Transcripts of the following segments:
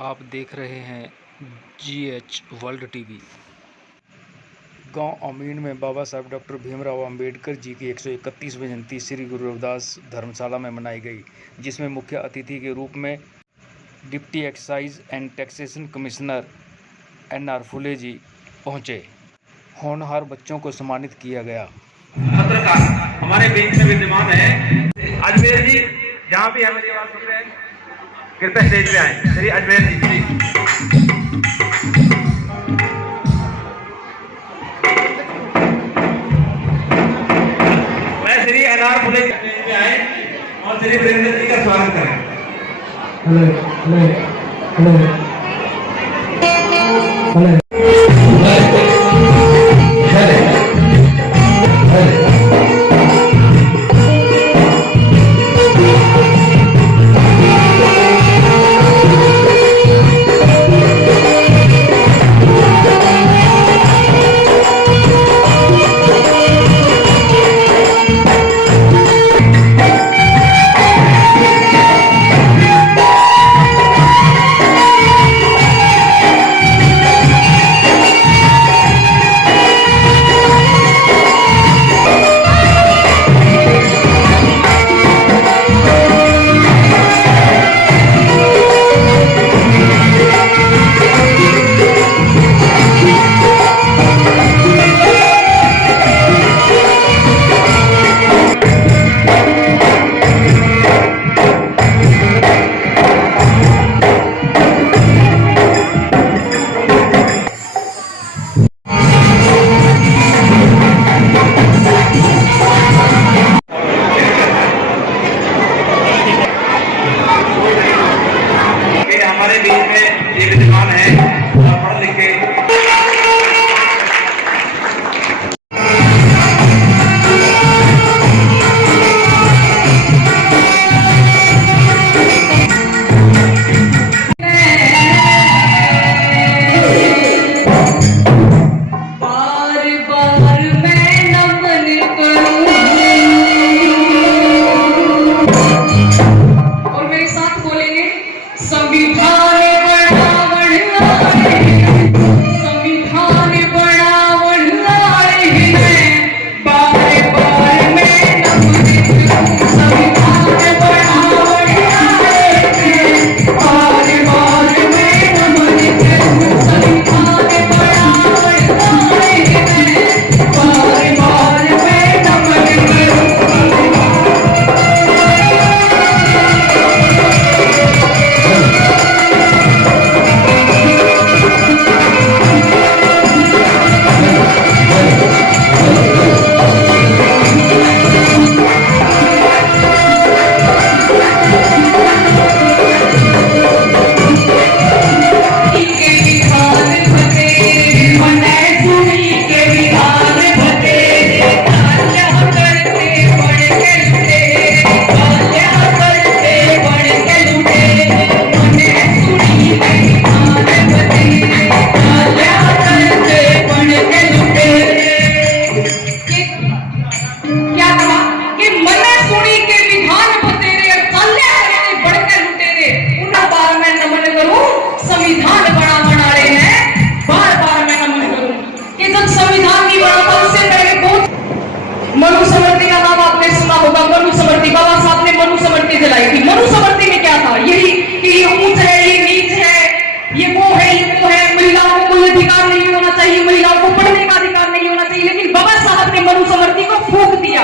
आप देख रहे हैं GH वर्ल्ड टीवी। गांव अमीन में बाबा साहब डॉक्टर भीमराव अंबेडकर जी की 131वीं जयंती श्री गुरु रविदास धर्मशाला में मनाई गई, जिसमें मुख्य अतिथि के रूप में deputy excise and taxation commissioner NR फुले जी पहुंचे। होनहार बच्चों को सम्मानित किया गया। पत्रकार हमारे बीच में विद्यमान है अजमेर जी, जहाँ भी हमें आवाज सुन रहे हैं कृपया स्टेज पे आए। श्री अजमेर जी प्लीज। मैं श्री NR फुले स्टेज पे आए और श्री वीरेंद्र जी का स्वागत करें। हेलो हेलो हेलो हेलो हमारे बीच में ये विद्यमान है पढ़ लिख के मनुस्मृति का नाम आपने सुना होगा। मनुस्मृति बाबा साहब ने मनुस्मृति जलाई थी। मनुस्मृति में क्या था? यही कि ये ऊंच है, ये नीच है, ये वो है, ये वो है, महिलाओं को कोई अधिकार नहीं होना चाहिए, महिलाओं को पढ़ने का अधिकार नहीं होना चाहिए। लेकिन बाबा साहब ने मनुस्मृति को फूंक दिया।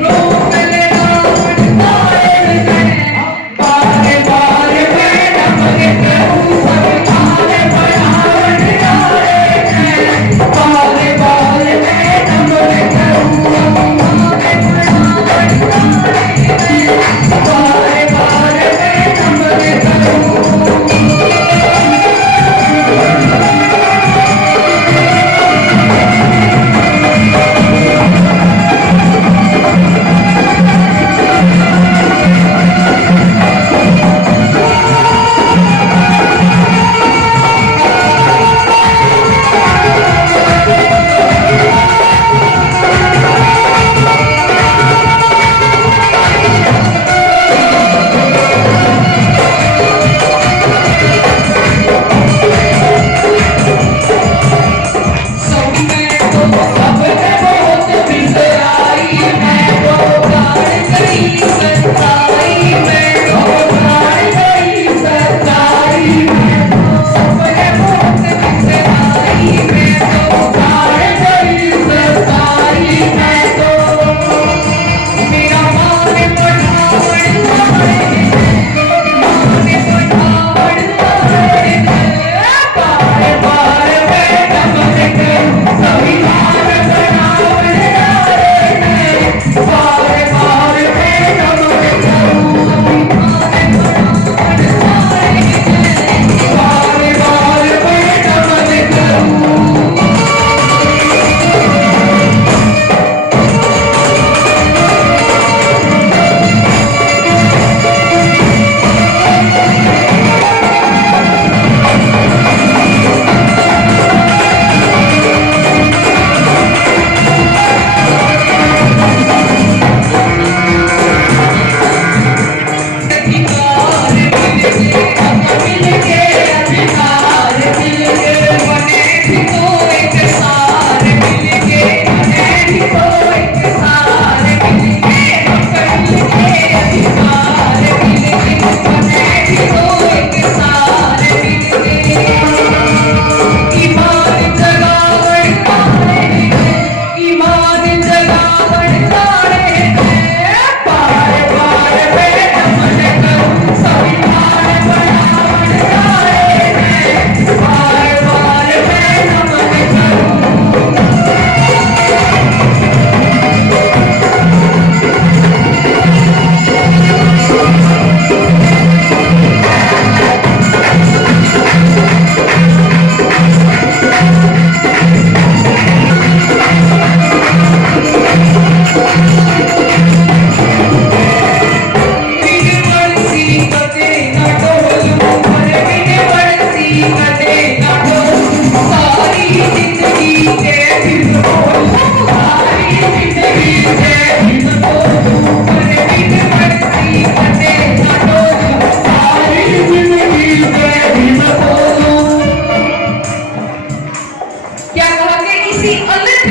रोक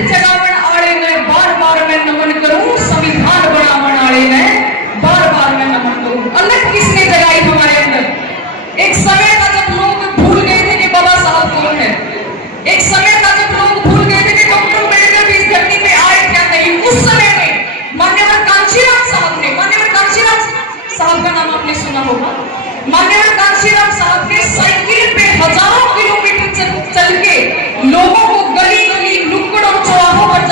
जगावन आड़े में बार बार मैं नमन करूं, संविधान बनावन आड़े में बार बार मैं नमन करूं। अलग किसने जगाई हमारे अंदर? एक समय था जब लोग भूल गए थे कि बाबा साहब कौन है। एक समय था जब लोग भूल गए थे कि डॉक्टर अम्बेडकर भी इस धरती पे आए क्या नहीं। उस समय में मान्यवर कांशीराम साहब ने, मान्यवर कांशीराम साहब का नाम आपने सुना होगा। मान्यवर कांशीराम साहब ने साइकिल पे हजारों किलोमीटर चल के लोगों को गली गली नुक्कड़ और चौराहों पर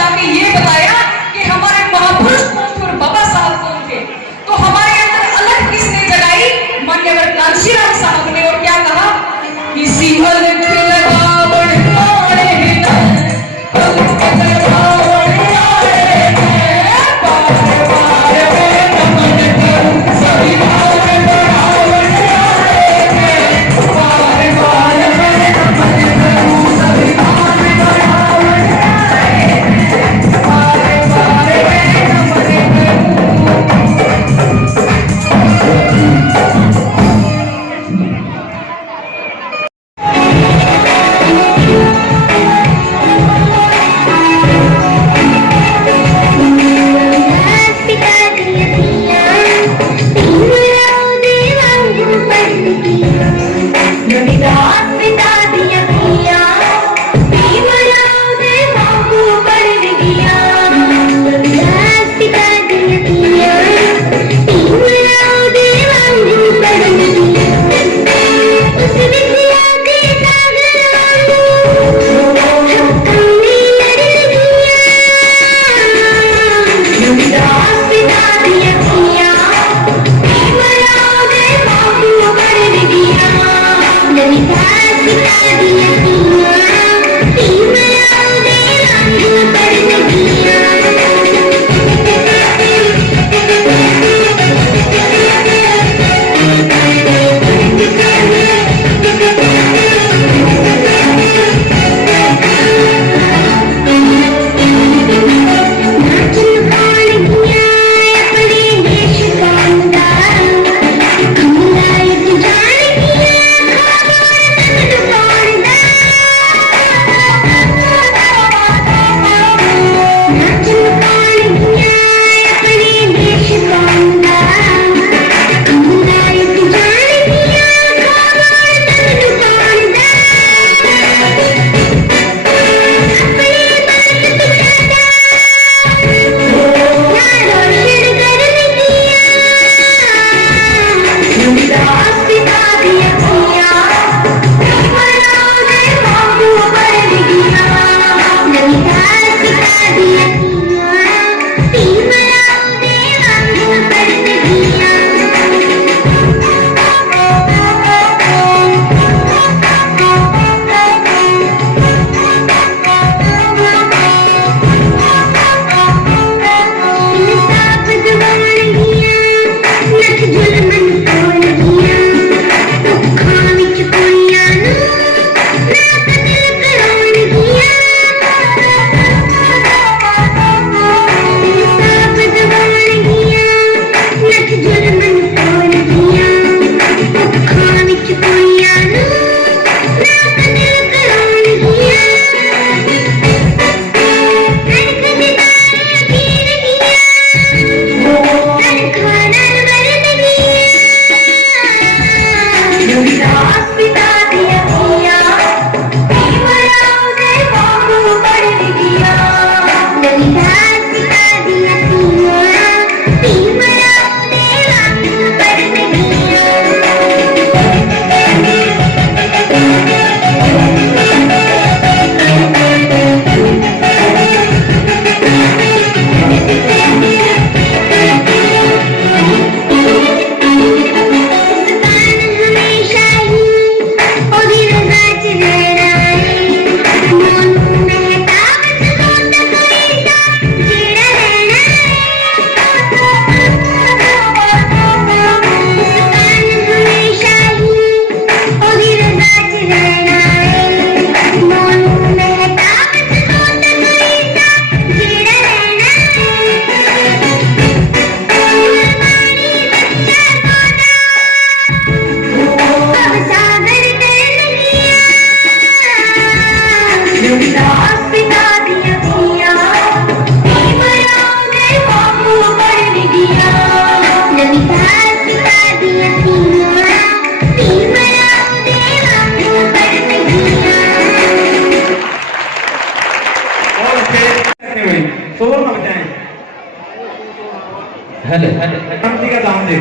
हेलो शांति का दाम दे,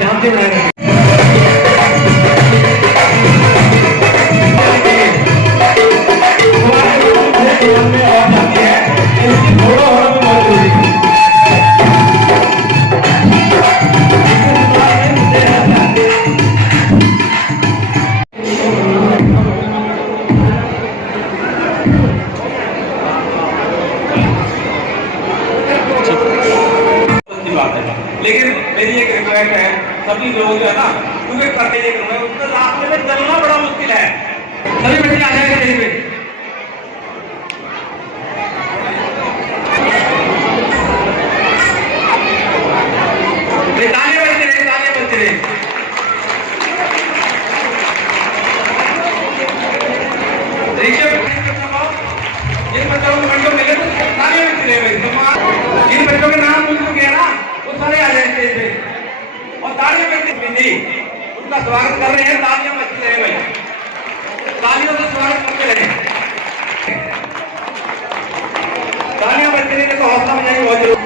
शांति बनाए रखें। अच्छी बात है, लेकिन मेरी एक रिक्वेस्ट है सभी लोग जो है ना, क्योंकि करके ये करूंगा उसको रास्ते में चलना बड़ा मुश्किल है। सभी बच्चे आ जाएंगे स्टेज पे। तालियां बजती रहे, तालियां बजती रहे। जिन बच्चों को मंडो मिले तो तालियां बजती रहे भाई। जिन बच्चों के नाम मुझ चुके हैं ना वो सारे आ जाए स्टेज पे और तालियां बजती बिंदी उनका स्वागत कर रहे हैं। तालियां बजती रहे भाई, तालियों से स्वागत करते रहे। तालियां बजती रहे तो हौसला बजाएंगे बहुत जरूर।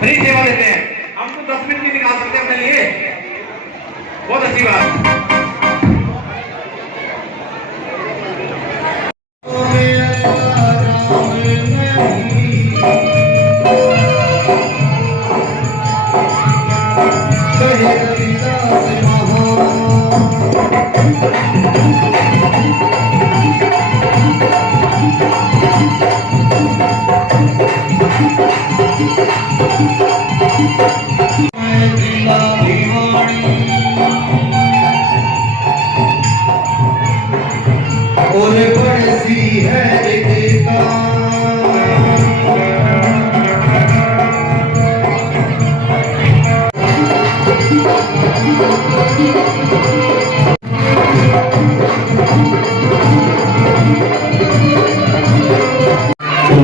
फ्री सेवा देते हैं, हम तो 10 मिनट भी निकाल सकते हैं अपने लिए, बहुत अच्छी बात। और बड़सी है एकता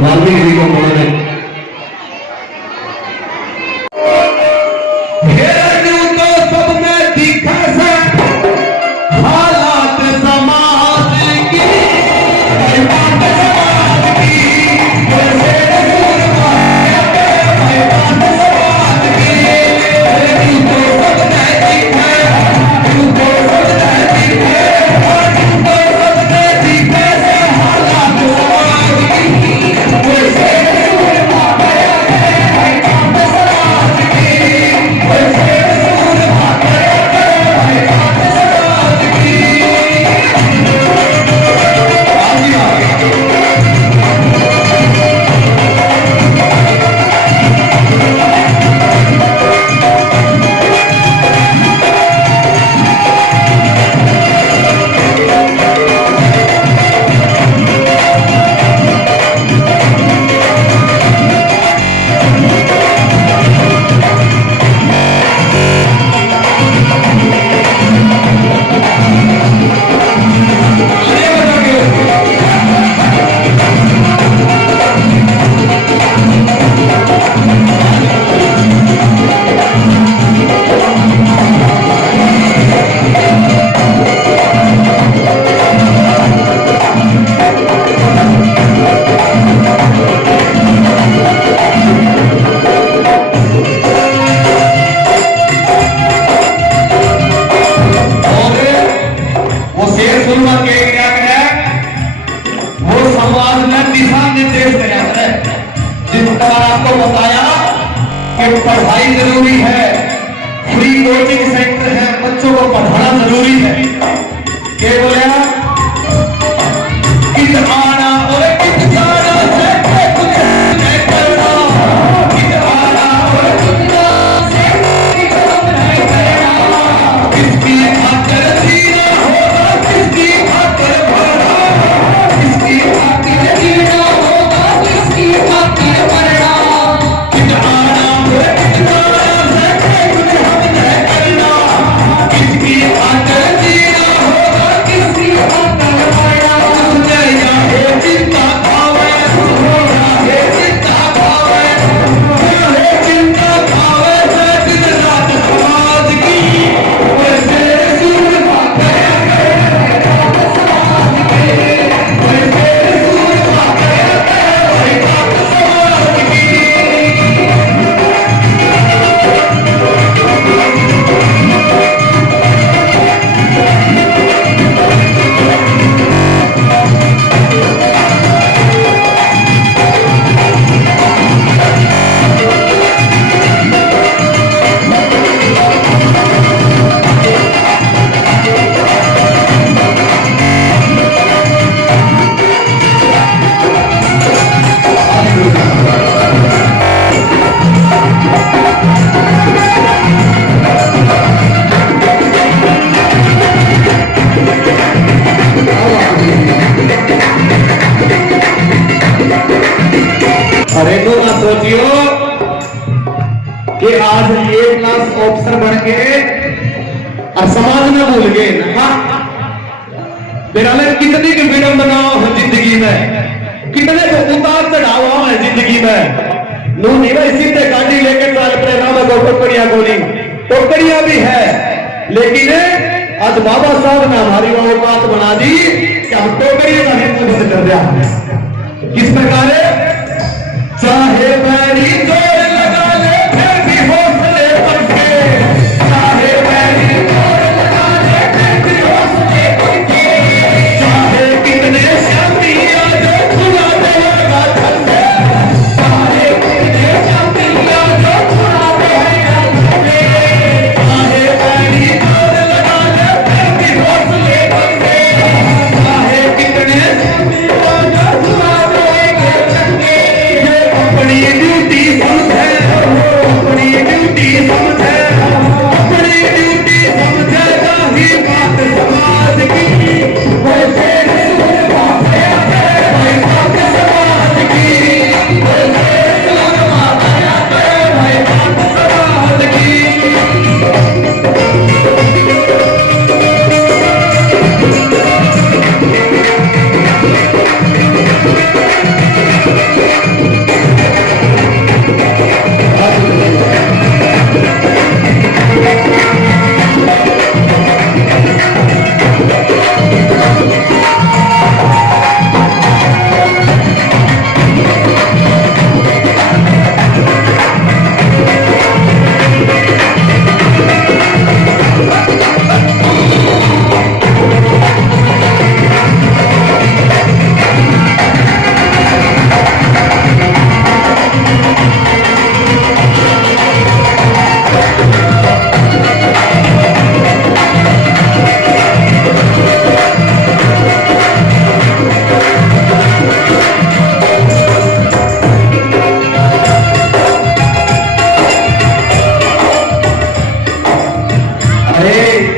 वाल्मीकि जी को बोले आपको बताया कि पढ़ाई जरूरी है, फ्री कोचिंग सेंटर है, बच्चों को पढ़ाना जरूरी है। क्या बोला कित आना और कित जाना से कुछ नहीं करना, कित आना और कित जाना से कुछ नहीं करना। किसकी खातिर जीना होगा, किसकी खातिर मरना, किसकी खातिर जीना होगा, किसकी खातिर मरना। कित आना और कित जाना से कुछ हम नहीं करना, किसकी खातिर जीना फिर अलग कितनी की विडंबना हो जिंदगी में, कितने को उतार चढ़ाव है जिंदगी में। नू नहीं भाई सीधे गाड़ी लेके चल अपने नाम को टोकरिया गोली, टोकरिया भी है, लेकिन आज बाबा साहब ने हमारी वो बात बना दी कि हम टोकरिया का हिंदू बंद कर दिया। किस प्रकार चाहे बैरी जोर लगा ले फिर भी हौसले बनके, चाहे बैरी जोर लगा ले फिर भी हौसले बनके, चाहे कितने शांति आ जो खुला देगा धंधे, चाहे कितने शांति आ जो खुला देगा धंधे, चाहे बैरी जोर लगा ले फिर भी हौसले बनके, चाहे कितने शांति आ जो खुला देगा धंधे। अपनी ड्यूटी समझे, अपनी ड्यूटी समझे, अपनी ड्यूटी समझेगा ही बात समाज की, वैसे बात समाज की, वैसे बात समाज की।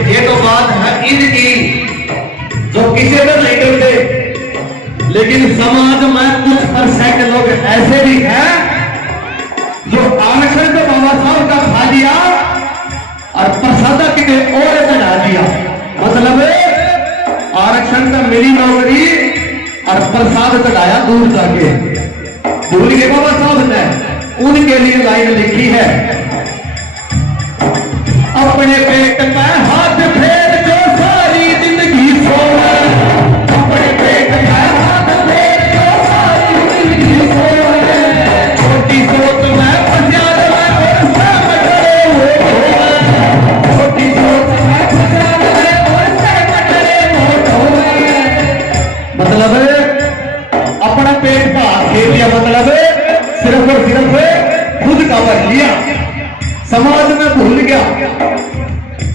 ये तो बात है इनकी जो किसी में नहीं करते, लेकिन समाज में कुछ परसेंट लोग ऐसे भी हैं जो आरक्षण को बाबा साहब का खा दिया और प्रसाद कितने और चढ़ा दिया। मतलब आरक्षण का मिली नौकरी और प्रसाद चढ़ाया दूर जाके, भूल गए बाबा साहब ने। उनके लिए लाइन लिखी है, अपने पेट में हाथ फेर जो सारी जिंदगी सोए, अपने पेट में हाथ फेर जो सारी जिंदगी सोए, छोटी सोच में फंसा रहे और सब डरे हुए, छोटी सोच में फंसा रहे और सब डरे हुए। मतलब अपना पेट का हाथ फेर लिया, मतलब सिर्फ और सिर्फ खुद का वर लिया, समाज में भूल गया।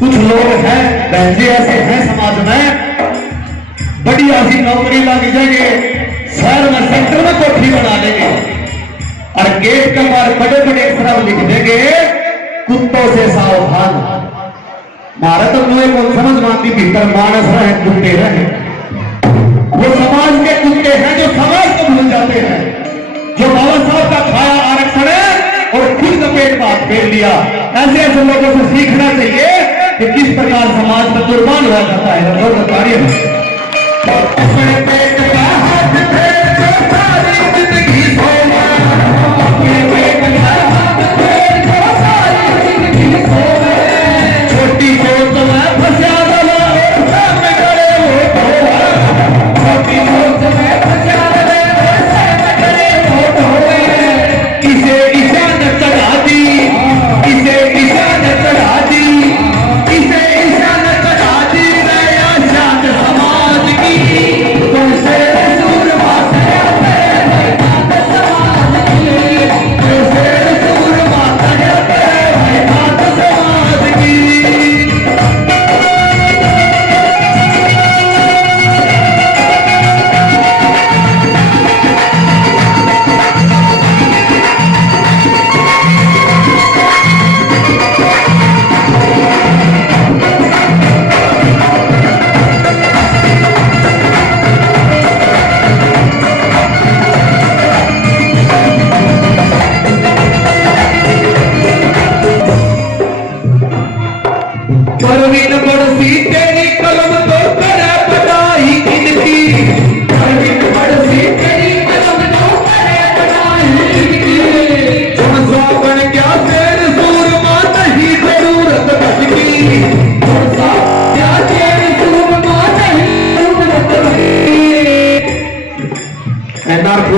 कुछ लोग हैं बहजे ऐसे हैं समाज में, बढ़िया सी नौकरी लग जाएंगे, शहर में सेंटर में कोठी बना लेंगे और गेट के बाहर बड़े बड़े अक्षर लिख देंगे कुत्तों से सावधान। भारत में कौन समझ मानती भीतर मानस रहे कुत्ते रहे, वो समाज के कुत्ते हैं जो समाज को भूल जाते हैं, जो बाबा साहब का खाया आरक्षण है और खुद का पेट बात फेर लिया। ऐसे ऐसे लोगों से सीखना चाहिए कि किस प्रकार समाज में कुर्बान हुआ जाता है। और कार्य अपने पेट का हाथ फेर जो सारी जिंदगी सोए, अपने पेट का हाथ फेर जो सारी जिंदगी सोए, छोटी सोच में फंसा रहा और सब डरे हुए, छोटी सोच में फंसा रहे और सब डरे हुए। इसे ईशान चढ़ा दी, इसे ईशान चढ़ा दी, इसे ईशान चढ़ा दी नया शान समाज की।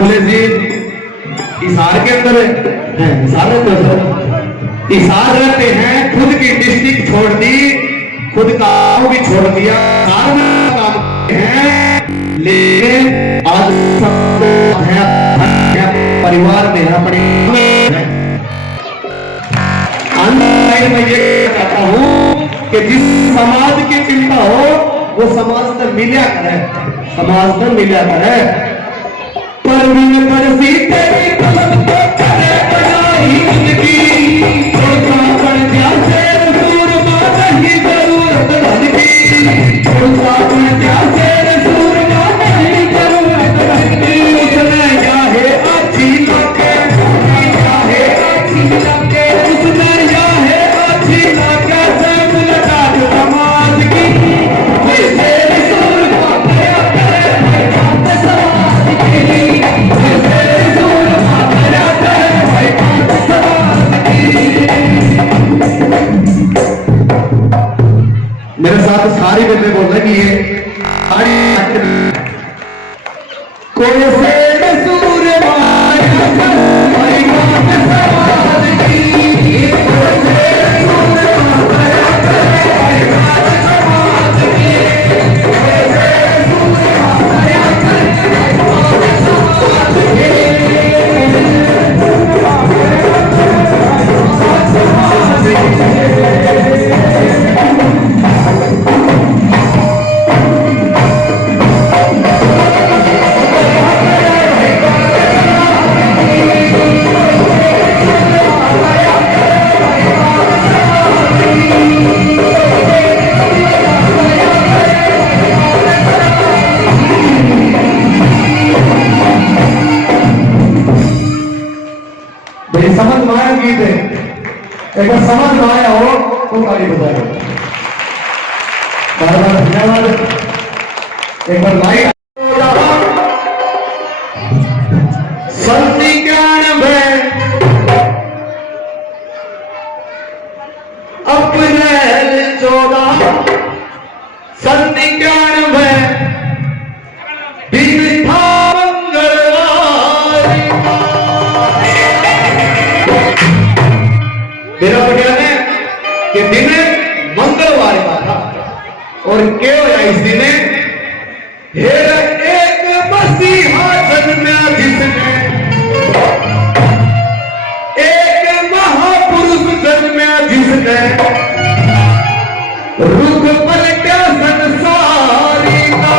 बोले जी हिसार के अंदर है हिसार रहते हो हिसार रहते हैं, खुद की डिस्ट्रिक्ट छोड़ दी, खुद का गांव भी छोड़ दिया, काम करते हैं, लेकिन आज सब है परिवार में अपने मैं ये कहता हूं कि जिस समाज की चिंता हो वो समाज में मिलिया करे, समाज में मिलिया करे। परवीन पर सीते कलम को करे बनाई जिंदगी, छोटा पर जैसे सूरमा नहीं जरूरत धन की, छोटा पर जैसे सूरमा नहीं जरूरत धन की। उसने चाहे अच्छी लगे, चाहे अच्छी लगे, उसने चाहे अच्छी लगे से मुलाकात समाज की, वैसे सूरमा गया करे बात समाज की, वैसे सूरमा गया करे बात समाज की। मेरे साथ सारी बेटे बोल रहे कि ये सारी कोई से सूरमा गया करे बात समाज की, कोई से सूरमा गया करे बात समाज की, कोई से सूरमा गया करे बात समाज की। मेरी समझ में आया गीत है, एक बार समझ में आया हो तो गाली बजाओ। बार बार धन्यवाद। एक बार लाइक संतिज्ञान में अप्रैल 14 संतिज्ञान में दिन था मंगलवार। मेरा बयान है कि दिन मंगलवार का था और क्या होया इस दिन हेर एक मसीहा जन्मा जिसने, एक महापुरुष जन्मा जिसने रुख पलटा संसारी का।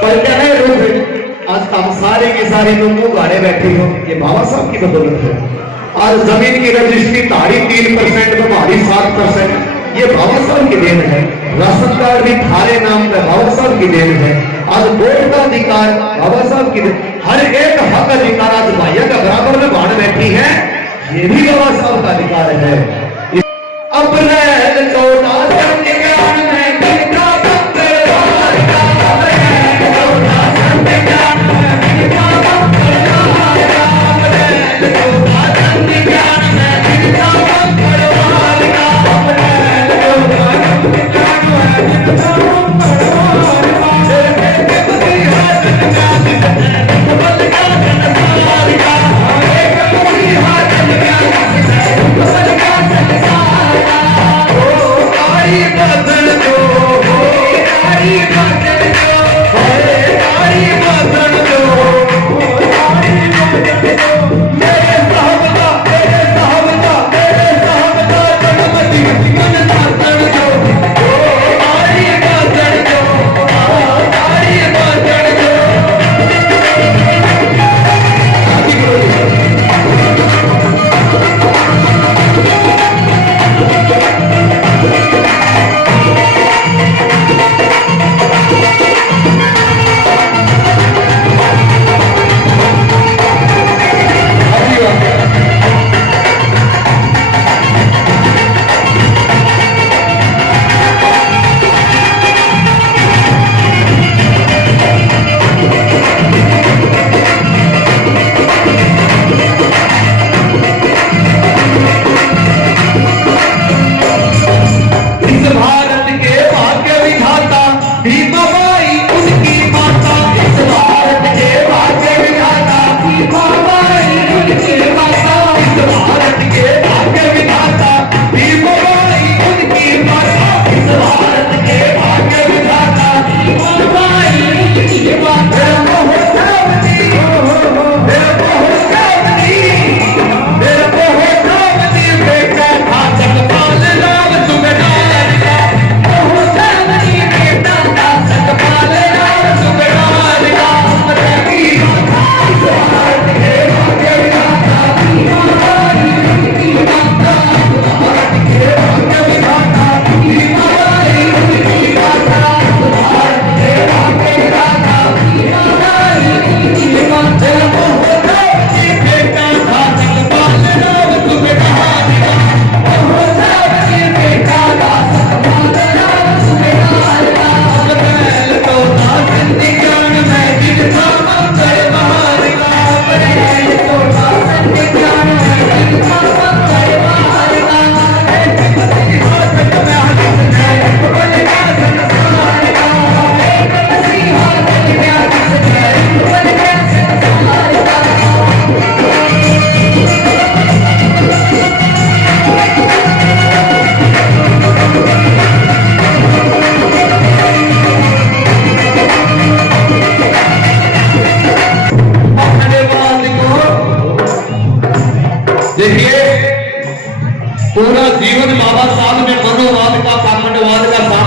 पर क्या है रुख, आज हम सारे के सारे लोग मुंह गाड़े बैठे हो, ये बाबा साहब की बदौलत है। आज जमीन की रजिस्ट्री तारी 3% में हमारी 7%, ये बाबा साहब की देन है। राशन कार्ड भी थारे नाम पे बाबा साहब की देन है। आज वोट का अधिकार बाबा साहब की देन, हर एक हक अधिकार आज भाइयों का बराबर में बाढ़ बैठी है, ये भी बाबा साहब का अधिकार है। अप्रैल 14 संतिज्ञान में बिना मंगलवार का, अप्रैल 14 संतिज्ञान में बिना मंगलवार का, अप्रैल 14 संतिज्ञान में बिना मंगलवार का, अप्रैल 14 संतिज्ञान में बिना मंगलवार का। एक मसीहा जन्मा जिसने रुख पलटा संसार का, एक मसीहा जन्मा जिसने रुख पलटा संसार का। ओ तारी बदल दो, ओ तारी बदल दो, ओ तारी बदल दो, ओ तारी बदल दो। मेरे साहबजा, मेरे साहबजा, मेरे साहबजा जन्मदिन मन बदल दो, ओ तारी बदल दो, ओ तारी बदल दो।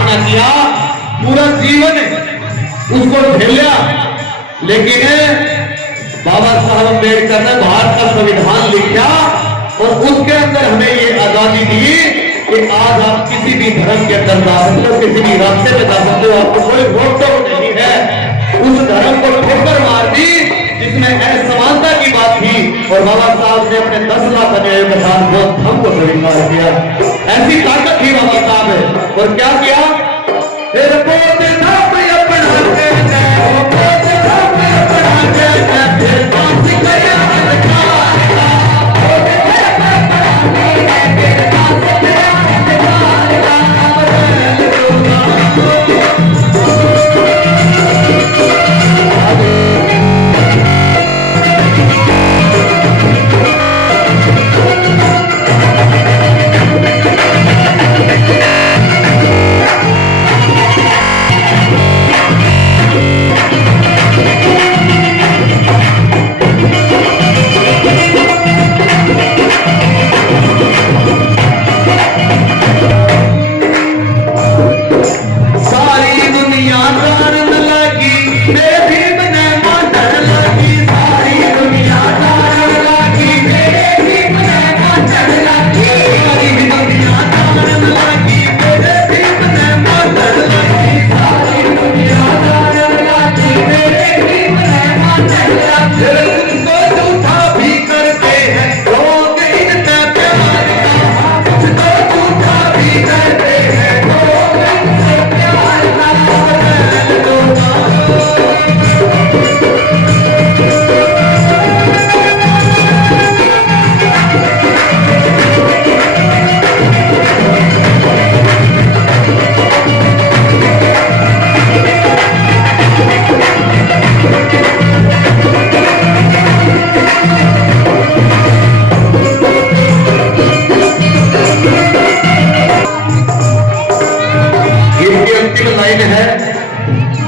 सामना किया, पूरा जीवन उसको झेला, लेकिन बाबा साहब अम्बेडकर ने भारत का संविधान लिखा और उसके अंदर हमें ये आजादी दी कि आज आप किसी भी धर्म के अंदर जा सकते हो, किसी भी रास्ते पे जा सकते हो, आपको कोई रोक टोक नहीं है। उस धर्म को ठोकर मार दी जिसमें असमानता की बात थी, और बाबा साहब ने अपने 10 लाख अनुयायियों के साथ बौद्ध धर्म को स्वीकार किया। ऐसी ताकत थी बाबा साहब है। और क्या किया?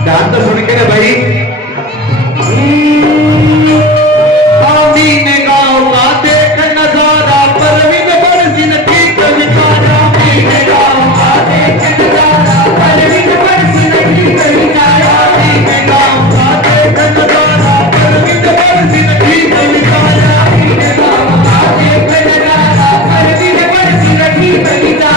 ध्यान तो सुन के ना भाई, आमीन गाँव का देख नजारा, परवीन बरसिन की कविता, आमीन गाँव का देख नजारा, परवीन बरसिन की कविता, आमीन गाँव का देख नजारा, परवीन बरसिन की कविता, आमीन गाँव का देख नजारा, परवीन बरसिन की कविता।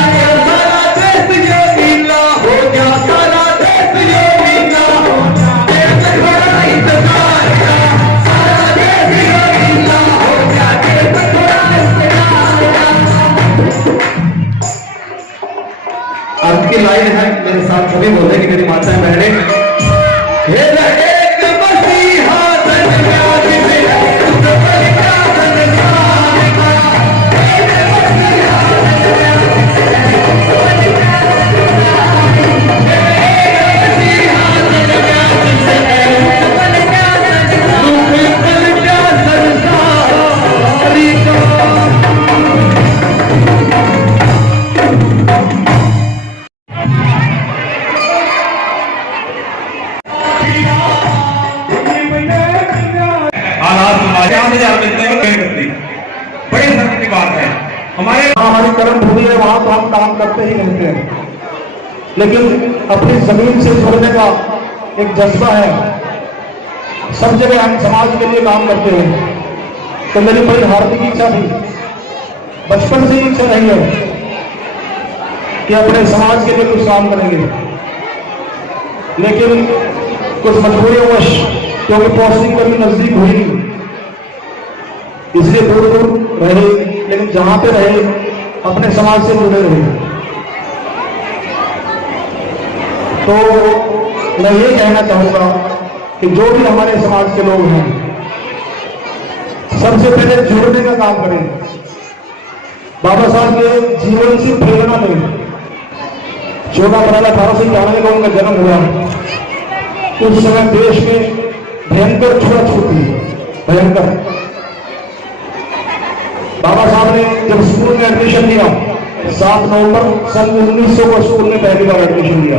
सारा देश यो नीला हो गया, सारा देश यो नीला हो गया, देश बड़ा इंतजार का, सारा देश यो नीला हो गया, देश बड़ा इंतजार का। अब की लाइन है, मेरे साथ सभी बोलेंगे, मेरी माताएं बहनें। हे एक मसीहा धन्यवाद मेरा, उस पर क्या धन्यवाद का, हे मसीहा बड़ी शर्म की बात है। हमारी कर्म भूमि है, वहां तो हम काम करते ही रहते हैं, लेकिन अपनी जमीन से जुड़ने का एक जज्बा है। सब जगह हम समाज के लिए काम करते हैं। तो मेरी बड़ी हार्दिक इच्छा थी, बचपन से इच्छा रही है कि अपने समाज के लिए कुछ काम करेंगे, लेकिन कुछ मजबूरियोंवश, क्योंकि पोस्टिंग कभी नजदीक हुई नहीं, इसलिए दूर दूर रहे, लेकिन जहां पे रहे अपने समाज से जुड़े रहे। तो मैं ये कहना चाहूंगा कि जो भी हमारे समाज के लोग हैं, सबसे पहले जुड़ने का काम करें। बाबा साहब के जीवन से प्रेरणा लें। 14 अप्रैल 1891 को उनका जन्म हुआ। उस समय देश में भयंकर छुआछूत थी, भयंकर। बाबा साहब ने जब स्कूल में एडमिशन लिया, 7 नवंबर सन 1900 को स्कूल में पहली बार एडमिशन लिया,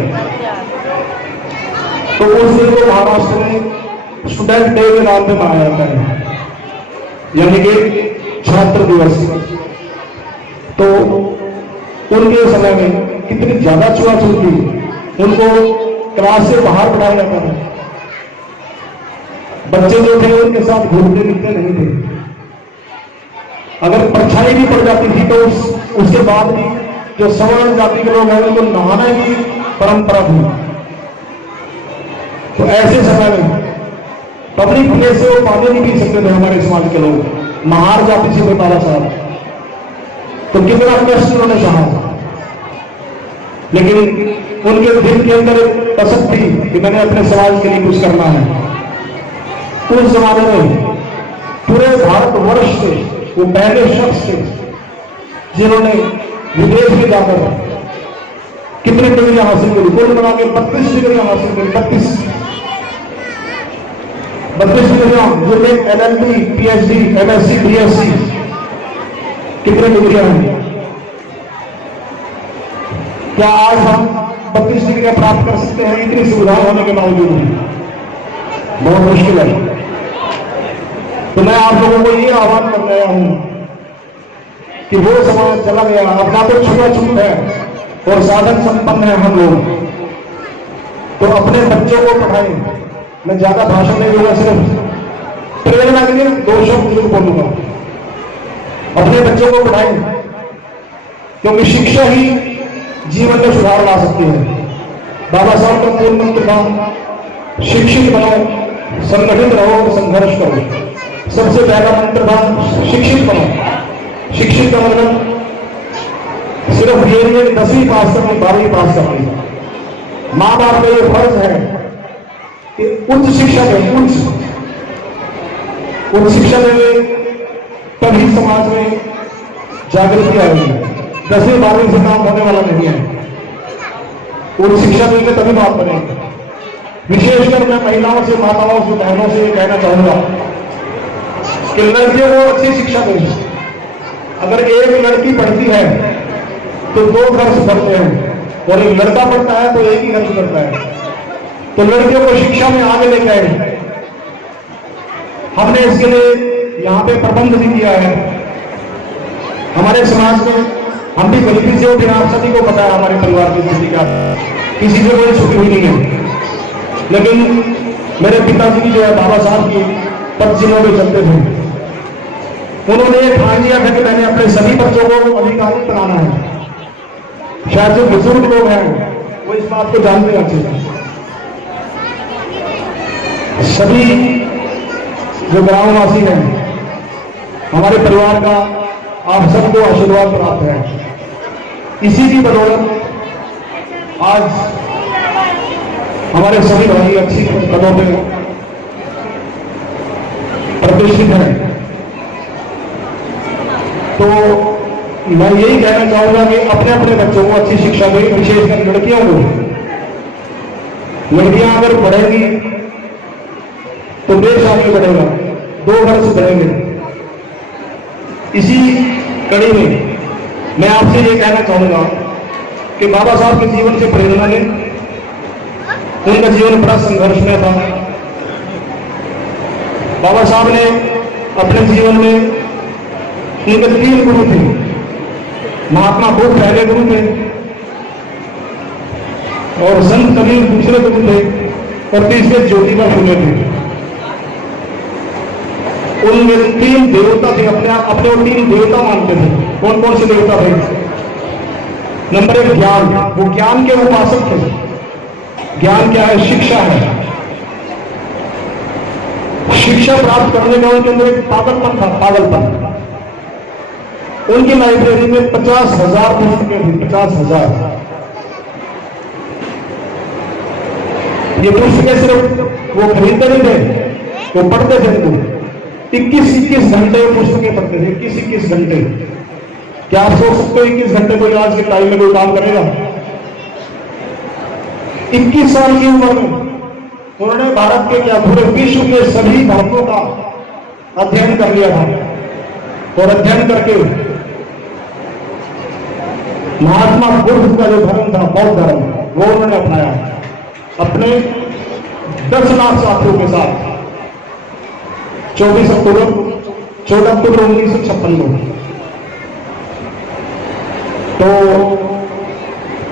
तो उस दिन को महाराष्ट्र में स्टूडेंट डे के नाम पे मनाया जाता है, यानी कि छात्र दिवस। तो उनके समय में कितनी ज्यादा छुआछूत थी उनको क्लास से बाहर पढ़ाया जाता था। बच्चे जो थे उनके साथ घूमते फिरते नहीं थे। अगर परछाई भी पड़ जाती थी तो उसके बाद भी जो सवर्ण जाति के लोग हैं उनको नहाने की परंपरा थी। तो ऐसे समय में पब्लिक प्लेस से वो पानी नहीं पी सकते थे हमारे समाज के लोग, महार जाति से थे बाबा साहब। तो कितना कष्ट उन्होंने सहा, लेकिन उनके दिल के अंदर एक कसक थी कि मैंने अपने समाज के लिए कुछ करना है। उस जमाने में पूरे भारतवर्ष से वो पहले शख्स थे जिन्होंने विदेश में जाकर कितनी डिग्रियां हासिल करी, कुल मिला के 32 डिग्रियां हासिल करी। 32 डिग्रियां, जिनमें LLB, PhD, MSc, BSc, कितनी डिग्रियां हैं। क्या आज हम 32 डिग्रियां प्राप्त कर सकते हैं इतनी सुविधाएं होने के बावजूद? बहुत मुश्किल है। तो मैं आप लोगों को ये आह्वान कर रहा हूं कि वो समाज चला गया, अपना तो छुआछूत है और साधन संपन्न है हम लोग, तो अपने बच्चों को पढ़ाएं। मैं ज्यादा भाषण नहीं दूंगा, सिर्फ प्रेरणा के लिए 2 शब्द जरूर बोलूंगा। अपने बच्चों को पढ़ाएं, क्योंकि शिक्षा ही जीवन में सुधार ला सकती है। बाबा साहब का मूल मंत्र था, शिक्षित बनो, संगठित रहो और संघर्ष करो। सबसे पहला मंत्र था शिक्षित बनो। शिक्षित का मतलब सिर्फ ये नहीं 10वीं पास करनी, 12वीं पास करनी। माँ बाप का ये फर्ज है कि उच्च शिक्षा दें, उच्च शिक्षा देंगे तभी समाज में जागृति आएगी। 10वीं 12वीं से काम होने वाला नहीं है। उच्च शिक्षा देंगे तभी बात बनेगी। विशेषकर मैं महिलाओं से, माताओं से, बहनों से ये कहना चाहूंगा कि लड़कियों को अच्छी शिक्षा दें। अगर एक लड़की पढ़ती है तो 2 खर्च बढ़ते हैं, और एक लड़का पढ़ता है तो एक ही खर्च करता है। तो लड़कियों को शिक्षा में आगे लेके आए। हमने इसके लिए यहाँ पे प्रबंध भी किया है। हमारे समाज में हम भी गरीबी से उठे, आप सभी को पता है हमारे परिवार की स्थिति का, किसी से कोई छुट्टी हुई नहीं है। लेकिन मेरे पिताजी की जो है बाबा साहब की पर्चियों में चलते थे। उन्होंने ये ठान लिया था कि मैंने अपने सभी बच्चों को अधिकारी बनाना है। शायद जो बुजुर्ग लोग हैं वो इस बात को जानते हैं अच्छे। सभी जो ग्रामवासी हैं, हमारे परिवार का आप सबको आशीर्वाद प्राप्त है। इसी की बदौलत आज हमारे सभी भाई अच्छी पदों पे प्रतिष्ठित हैं। तो मैं यही कहना चाहूंगा कि अपने अपने बच्चों को अच्छी शिक्षा दें, विशेषकर लड़कियों को। लड़कियां अगर पढ़ेंगी तो देश आगे बढ़ेगा, 2 वर्ष बढ़ेंगे। इसी कड़ी में मैं आपसे ये कहना चाहूंगा कि बाबा साहब के जीवन से प्रेरणा लें। उनका जीवन बड़ा संघर्ष में था। बाबा साहब ने अपने जीवन में, उनके 3 गुरु थे। महात्मा बुद्ध पहले गुरु थे, और संत कबीर दूसरे गुरु थे, और तीसरे ज्योतिबा फुले थे। उनमें 3 देवता थे, अपने 3 देवता मानते थे। कौन कौन से देवता थे? नंबर 1 ज्ञान, वो ज्ञान के उपासक थे। ज्ञान क्या है? शिक्षा है। शिक्षा प्राप्त करने का उनके अंदर एक पागलपन था, पागलपन। उनकी लाइब्रेरी में 50,000 पुस्तकें थी, 50,000। ये पुस्तकें सिर्फ वो खरीदते नहीं थे, वो पढ़ते थे। तो 21 घंटे पुस्तकें पढ़ते थे, 21 घंटे। क्या आप सोच सकते हो 21 घंटे कोई आज के टाइम में कोई काम करेगा? 21 साल की उम्र में उन्होंने भारत के क्या पूरे विश्व के सभी धर्मों का अध्ययन कर लिया था, और अध्ययन करके महात्मा बुद्ध का जो धर्म था, बौद्ध धर्म, वो उन्होंने अपनाया अपने 10 लाख साथियों के साथ 14 अक्टूबर 1956 को। तो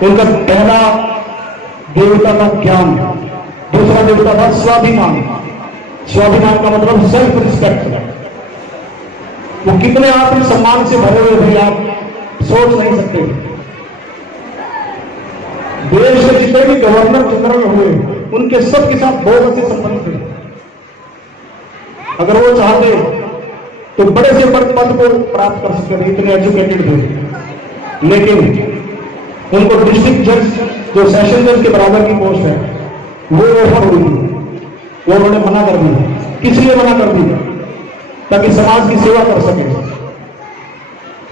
उनका पहला देवता था ज्ञान, दूसरा देवता था स्वाभिमान। स्वाभिमान का मतलब सेल्फ रिस्पेक्ट। वो कितने आत्मसम्मान से भरे हुए थे आप सोच नहीं सकते। देश के जितने भी गवर्नर जनरल हुए उनके सबके साथ बहुत अच्छे संबंध थे। अगर वो चाहते तो बड़े से बड़े पद को प्राप्त कर सकते थे, इतने एजुकेटेड थे। लेकिन उनको डिस्ट्रिक्ट जज, जो सेशन जज के बराबर की पोस्ट है, वो ऑफर हुई, वो उन्होंने मना कर दी। किस लिए मना कर दी? ताकि समाज की सेवा कर सके।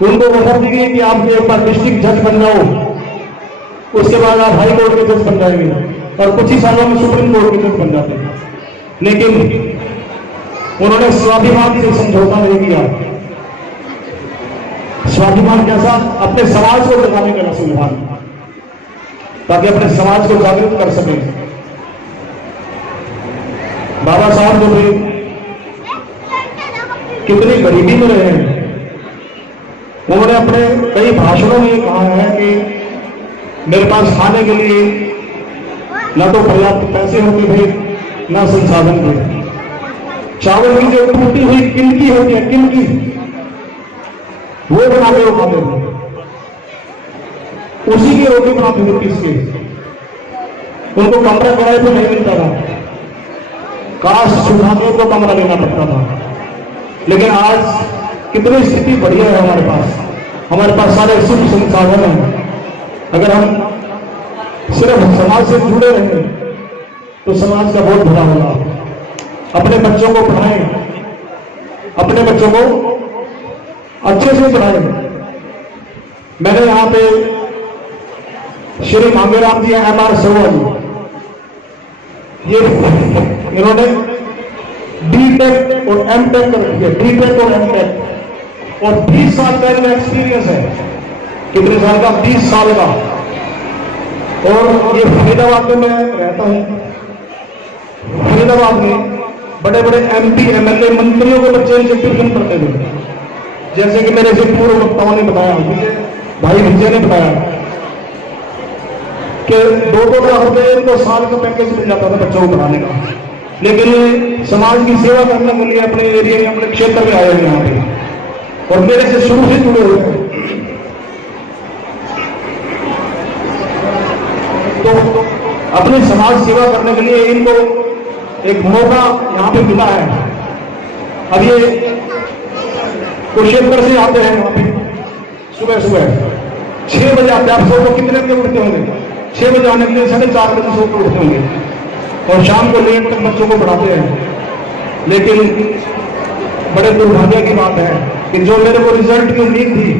उनको ऑफर दी गई कि आप एक बार डिस्ट्रिक्ट जज बन जाओ, उसके बाद आप हाई कोर्ट के जज बन जाएंगे और कुछ ही सालों में सुप्रीम कोर्ट के जज बन जाते हैं। लेकिन उन्होंने स्वाभिमान से समझौता नहीं किया। स्वाभिमान कैसा? अपने समाज को जगाने का स्वाभिमान, ताकि अपने समाज को जागृत कर सके। बाबा साहब जो थे कितनी गरीबी में रहे हैं। उन्होंने अपने कई भाषणों में कहा है कि मेरे पास खाने के लिए न तो पर्याप्त पैसे होते थे न संसाधन थे। चावल की जो टूटी हुई किनकी होती है, किनकी, वो बना के वो खाते थे, उसी की रोटी बनाते थे पीस के। उनको कमरा किराए पे नहीं मिलता था, काश सुधारने को कमरा लेना पड़ता था। लेकिन आज कितनी स्थिति बढ़िया है हमारे पास सारे सुख संसाधन हैं। अगर हम सिर्फ समाज से जुड़े रहें तो समाज का बहुत भला होगा। अपने बच्चों को पढ़ाएं, अपने बच्चों को अच्छे से पढ़ाएं। मैंने यहां पे श्री मांगेराम जी MR सर्वा जी, ये इन्होंने D.Tech और M.Tech कर दिया, D.Tech और M.Tech, और 20 साल का इनका एक्सपीरियंस है। कितने साल का? 20 साल का। और ये फरीदाबाद में मैं रहता हूं। फरीदाबाद में बड़े बड़े MP MLA मंत्रियों के बच्चे इनसे ट्यूशन पढ़ते थे। जैसे कि मेरे से पूर्व वक्ताओं ने बताया, भाई विजय ने बताया कि 2-2 लाख रुपए इनको साल का पैकेज मिल जाता था बच्चों को पढ़ाने का। लेकिन समाज की सेवा करने के लिए अपने एरिया में, अपने क्षेत्र में आए हैं यहाँ पे, और मेरे से शुरू से जुड़े हुए हैं। तो अपनी समाज सेवा करने के लिए इनको एक मौका यहाँ पे मिला है। अब ये कुरुक्षेत्र से आते हैं यहाँ पे सुबह 6 बजे आते हैं। आप सबको कितने बजे उठते होंगे? 6 बजे आने के लिए 4:30 बजे सो के उठते होंगे और शाम को लेट तक बच्चों को पढ़ाते हैं। लेकिन बड़े दुर्भाग्य की बात है कि जो मेरे को रिजल्ट की उम्मीद थी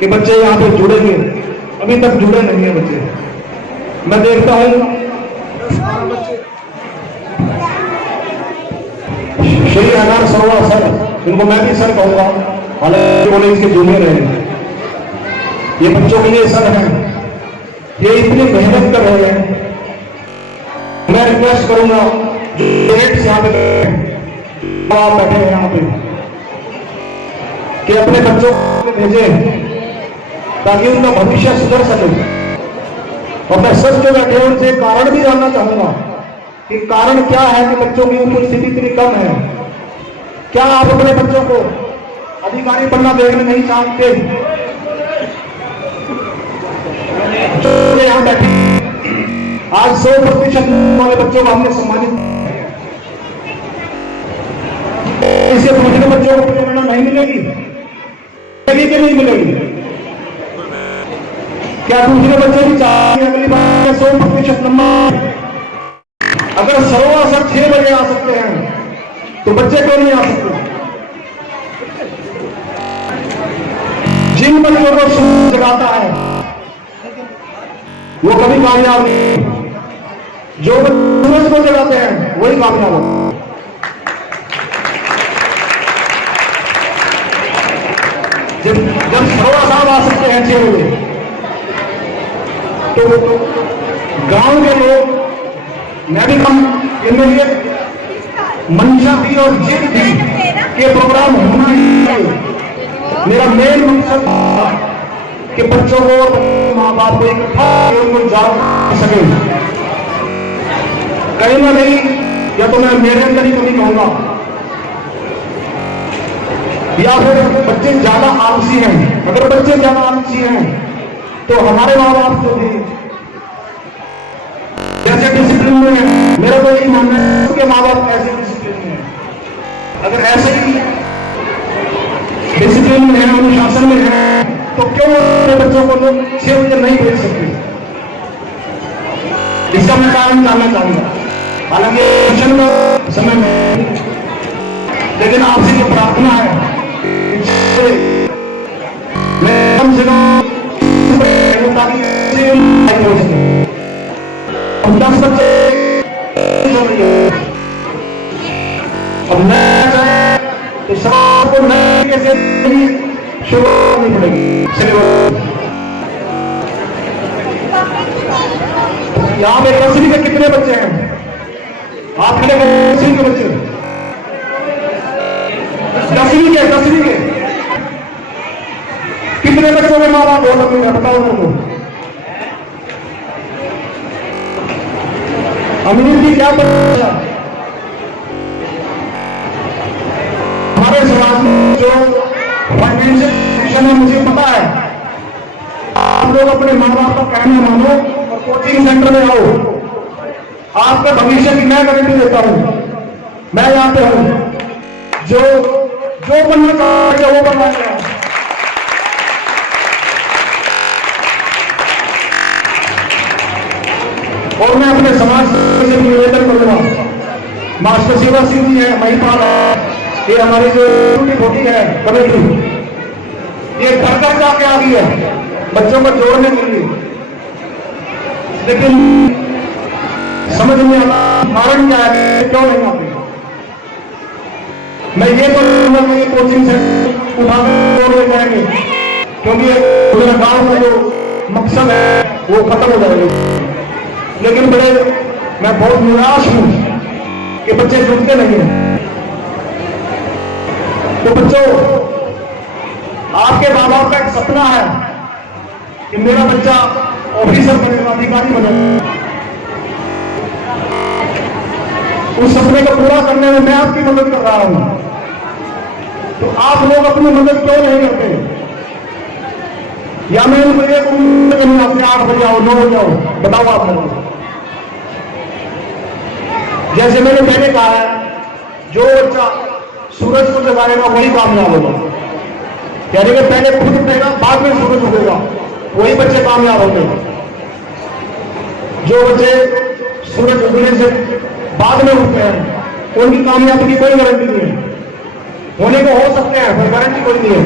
कि बच्चे यहाँ पे जुड़ेंगे, अभी तक जुड़े नहीं है बच्चे। मैं देखता हूँ श्री MR सर्वा सर, इनको मैं भी सर कहूंगा, हालांकि कॉलेज के जूनियर हैं, ये बच्चों के लिए सर हैं, ये इतनी मेहनत कर रहे हैं। मैं रिक्वेस्ट करूंगा जो पेरेंट्स यहाँ पे आप बैठे हैं यहाँ पे, कि अपने बच्चों को भेजें ताकि उनका भविष्य सुधर सके। और मैं सच जो बैठे हैं उनसे कारण भी जानना चाहूंगा कि कारण क्या है कि बच्चों की उपस्थिति इतनी कम है। क्या आप अपने बच्चों को अधिकारी बनना देखना नहीं चाहते? जो यहाँ बैठे आज 100% वाले बच्चों को हमने सम्मानित, इसे दूसरे बच्चों को प्रेरणा नहीं मिलेगी कि नहीं मिलेगी? क्या दूसरे बच्चे भी चाहेंगे अगली बार 100% नंबर? अगर सर्वा सर 6 बजे आ सकते हैं तो बच्चे क्यों नहीं आ सकते? जिन बच्चों को सूरज जगाता है वो कभी कामयाब नहीं। जो सूरज को जगाते हैं वही कामयाब हो। जब सर्वा साहब आ सकते हैं 6 बजे तो गांव के लोग, मैं भी कम, इनमें लिए मंशा थी और जिद थी कि प्रोग्राम होना ही चाहिए। मेरा मेन मकसद था कि बच्चों को, माँ बाप को इकट्ठा उनको जान सके। कहीं ना कहीं या तो मैं मेरे अंदर ही कमी कहूंगा, या फिर बच्चे ज्यादा आलसी हैं। अगर बच्चे ज्यादा आलसी हैं तो हमारे माँ बाप जो थे जैसे डिसिप्लिन में है, मेरा तो यही मानना है कि माँ बाप ऐसे डिसिप्लिन में है। अगर ऐसे ही डिसिप्लिन में है, अनुशासन में है, तो क्यों अपने बच्चों को लोग 6 बजे नहीं भेज सकते? इसका मैं कारण जानना चाहूंगा। हालांकि इलेक्शन का समय में, लेकिन आपसे जो प्रार्थना है, मैं कम से कम ताकि हो सके। 10 बच्चे अब नया जाए तो सबको नए तरीके से शुरू करनी पड़ेगी। यहाँ पे 10वीं के कितने बच्चे हैं? आप खड़े 10वीं के बच्चे, 10वीं के कितने बच्चों के माँ बाप हो सकते हैं? बताओ मेरे को। अमीर की क्या पता? हमारे समाज में जो फाइनेंशियल सिचुएशन है, मुझे पता है। आप लोग अपने माँ बाप का कहना मानो और कोचिंग सेंटर में आओ। आपके भविष्य की मैं गारंटी देता हूं। मैं यहाँ पे हूं, जो बनना चाहेगा वो बनवाएगा। और मैं अपने समाज से भी निवेदन करूंगा, मास्टर सेवा सिंह जी है, महिपाल है, ये हमारी जो होती है कमेटी, ये घर घर जाके आ गई है बच्चों को जोड़ने के लिए, लेकिन समझ नहीं आता कारण क्या है, क्यों नहीं आते। मैं ये तो ये कोचिंग से उठाकर ले जाएंगे, क्योंकि पूरे गांव में जो मकसद है वो खत्म हो जाएगा। लेकिन मैं बहुत निराश हूं कि बच्चे जुड़ते नहीं हैं। तो बच्चों, आपके माँ बाप का एक सपना है कि मेरा बच्चा ऑफिसर बनेगा, अधिकारी बनेगा। उस सपने को पूरा करने में मैं आपकी मदद कर रहा हूं, तो आप लोग अपनी मदद क्यों नहीं करते? या मैं उनको एक अपने 8 बजे आओ, 9 बजे आओ, बताओ आप लोग। जैसे मैंने पहले कहा है, जो बच्चा सूरज को जगाएगा वही कामयाब होगा। यानी कि पहले खुद उठेगा, बाद में सूरज उगेगा, वही बच्चे कामयाब होंगे। जो बच्चे सूरज उगने से बाद में उठते हैं, उनकी कामयाबी की कोई गारंटी नहीं है। होने को हो सकते हैं, पर गारंटी कोई नहीं है।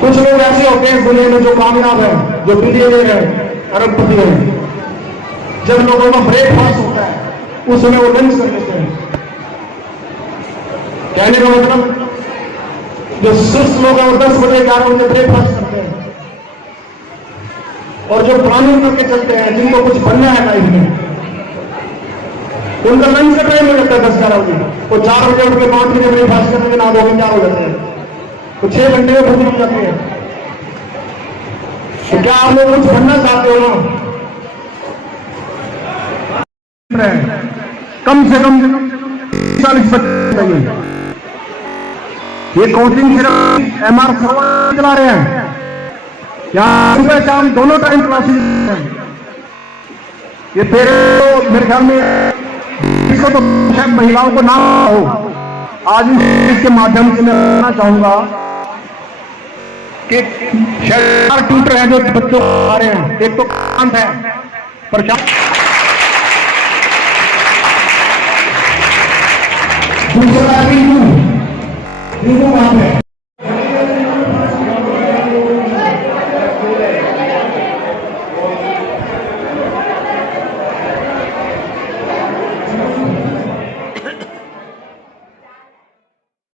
कुछ लोग ऐसे होते हैं दुनिया में जो कामयाब है, जो बिलियनियर है, अरबपति है। जब लोगों का ब्रेकफास्ट होता है उस समय वो लंच कर लेते हैं। कहने का मतलब, जो सुस्त लोग हैं वो 10 बजे 11 बजे ब्रेकफास्ट करते हैं, और जो प्लानिंग करके चलते हैं, जिनको कुछ बनना है लाइफ में, उनका लंच का टाइम हो जाता है 10-11 बजे। वो 4 बजे उठ के 5 बजे ब्रेकफास्ट करने के ना 2 घंटे हो जाते हैं, तो 6 घंटे में भूख लग जाती है। तो क्या आप लोग कुछ बनना चाहते हो ना? कम से कम 40 बच्चे चाहिए। ये कोचिंग सिर्फ MR सर्वर चला रहे हैं, यहाँ सुबह शाम दोनों टाइम क्लासेस हैं। ये फिर तो मेरे ख्याल में इसको तो शायद महिलाओं को ना हो। आज इसके माध्यम से मैं कहना चाहूंगा कि शायद 4 ट्यूटर हैं जो बच्चों आ रहे हैं। एक तो कांत है, प्रशांत, दूसरा रिंकू, रिंकू कहां है?